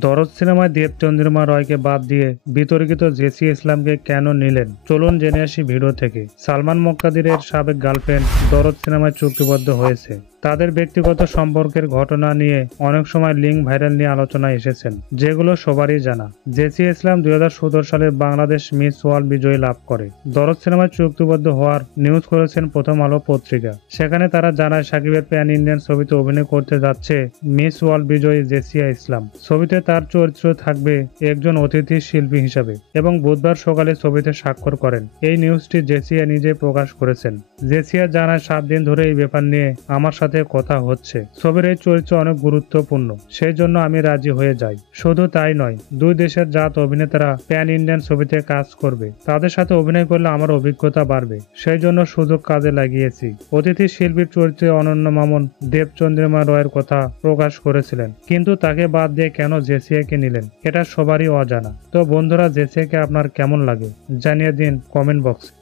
দরদ সিনেমায় দেব চন্দ্রিমা রয়কে বাদ দিয়ে বিতর্কিত জেসি ইসলামকে কেন নিলেন, চলুন জেনে আসি ভিডিও থেকে। সালমান মুক্তাদিরের সাবেক গার্লফ্রেন্ড দরদ সিনেমায় চুক্তিবদ্ধ হয়েছে। তাদের ব্যক্তিগত সম্পর্কের ঘটনা নিয়ে অনেক সময় লিঙ্ক ভাইরাল নিয়ে আলোচনায় এসেছেন, যেগুলো সবারই জানা। জেসি ইসলাম 2017 সালে বাংলাদেশ মিস ওয়ার্ল্ড বিজয়ী লাভ করে। দরদ সিনেমায় চুক্তিবদ্ধ হওয়ার নিউজ করেছেন প্রথম আলো পত্রিকা। সেখানে তারা জানায় সাকিবের প্যান ইন্ডিয়ান ছবিতে অভিনয় করতে যাচ্ছে মিস ওয়ার্ল্ড বিজয়ী জেসিয়া ইসলাম। ছবিতে তার চরিত্র থাকবে একজন অতিথি শিল্পী হিসাবে এবং বুধবার সকালে ছবিতে স্বাক্ষর করেন। এই নিউজটি জেসিয়া নিজে প্রকাশ করেছেন। জেসিয়া জানায়, 7 দিন ধরে এই ব্যাপার নিয়ে আমার সাথে কথা হচ্ছে। ছবির এই চরিত্র অনেক গুরুত্বপূর্ণ, সেই জন্য আমি রাজি হয়ে যাই। শুধু তাই নয়, দুই দেশের জাত অভিনেতারা প্যান ইন্ডিয়ান ছবিতে কাজ করবে। তাদের সাথে অভিনয় করলে আমার অভিজ্ঞতা বাড়বে, সেই জন্য সুযোগ কাজে লাগিয়েছি। অতিথি শিল্পীর চরিত্রে অনন্য মামুন দেব চন্দ্রিমা রয়ের কথা প্রকাশ করেছিলেন, কিন্তু তাকে বাদ দিয়ে কেন জেসিয়াকে নিলেন এটা সবারই অজানা। তো বন্ধুরা, জেসিয়াকে আপনার কেমন লাগে জানিয়ে দিন কমেন্ট বক্সে।